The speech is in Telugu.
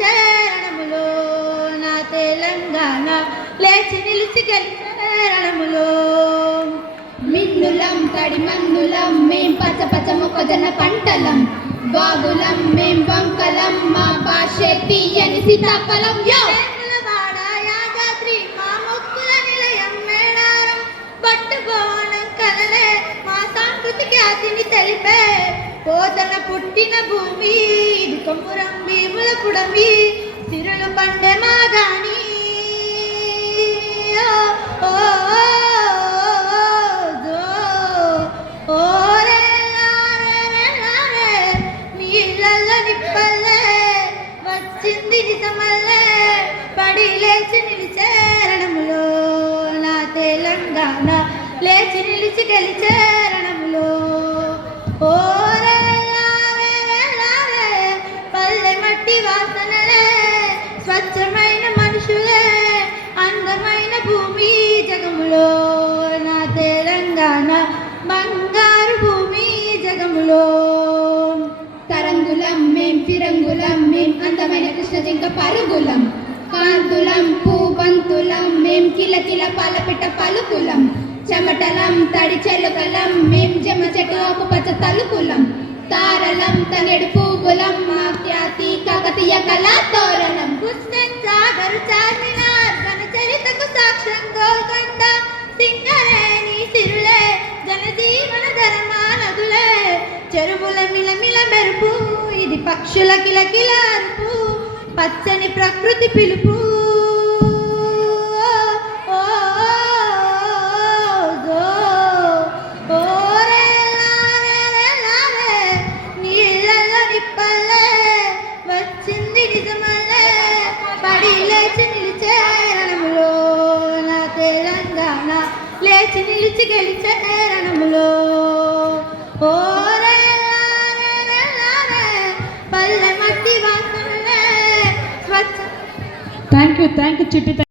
గెలిచే రణములో నా తెలంగాణ లేచి నిలిచి గెలిచే రణములో. మిన్నులం తడి మన్నులం మేం పచ్చ పచ్చ మొక్కజొన్న పంటలం, బాబులం మేం వంకలం మా భాషే తీయని సీతాఫలం. యో వేములవాడ యాదాద్రి మా మొక్కుల నిలయం మేడారం, పట్టుకోవడం కలలే మా సంస్కృతి ఖ్యాతిని తెలిపే పోతన పుట్టిన భూమి ఇది కొమ్మురం భీముల పుడమి సిరులు పండే మాగాని. నీళ్ళల్లో నిప్పల్లే వచ్చింది నిజమల్లే పడి లేచి నిలిచే రణములో నా తెలంగాణ లేచి నిలిచి గెలిచే రణములో. పల్లె మట్టి వాసనలే స్వచ్ఛమైన మనుషులే అందమైన భూమి జగములో నా తెలంగాణ బంగారు భూమి జగములో. తరంగులం మేం ఫిరంగులం మేం అందమైన కృష్ణ జింక పరుగులం, కాంతులం పూబంతులం మేం కిలకిల పాలపిట్ట పలుకులం, చెమటలం తడి చెలుకలం మేం జమ చెట్టు ఆకుపచ్చ తలుకులం, తారలం తనెడు పూగులం మా ఖ్యాతి కాకతీయ కళా తోరణం. హుస్సేన్ సాగర్ చార్మినార్ ఘన చరితకు సాక్ష్యం గోల్కొండ సింగరేణి సిరులే జనజీవన ధర్మా నదులే చెరువుల మిలమిల మెరుపు ఇది పక్షుల కిలకిల అరుపు పచ్చని ప్రకృతి పిలుపు. నీళ్ళల్లో నిప్పల్లే వచ్చింది నిజమల్లే పడి లేచి నిలిచే రణములో నా తెలంగాణ లేచి నిలిచి గెలిచే రణములో. పల్లె మట్టి వాసనలే స్వచ్ఛ. థ్యాంక్ యూ చిట్టి.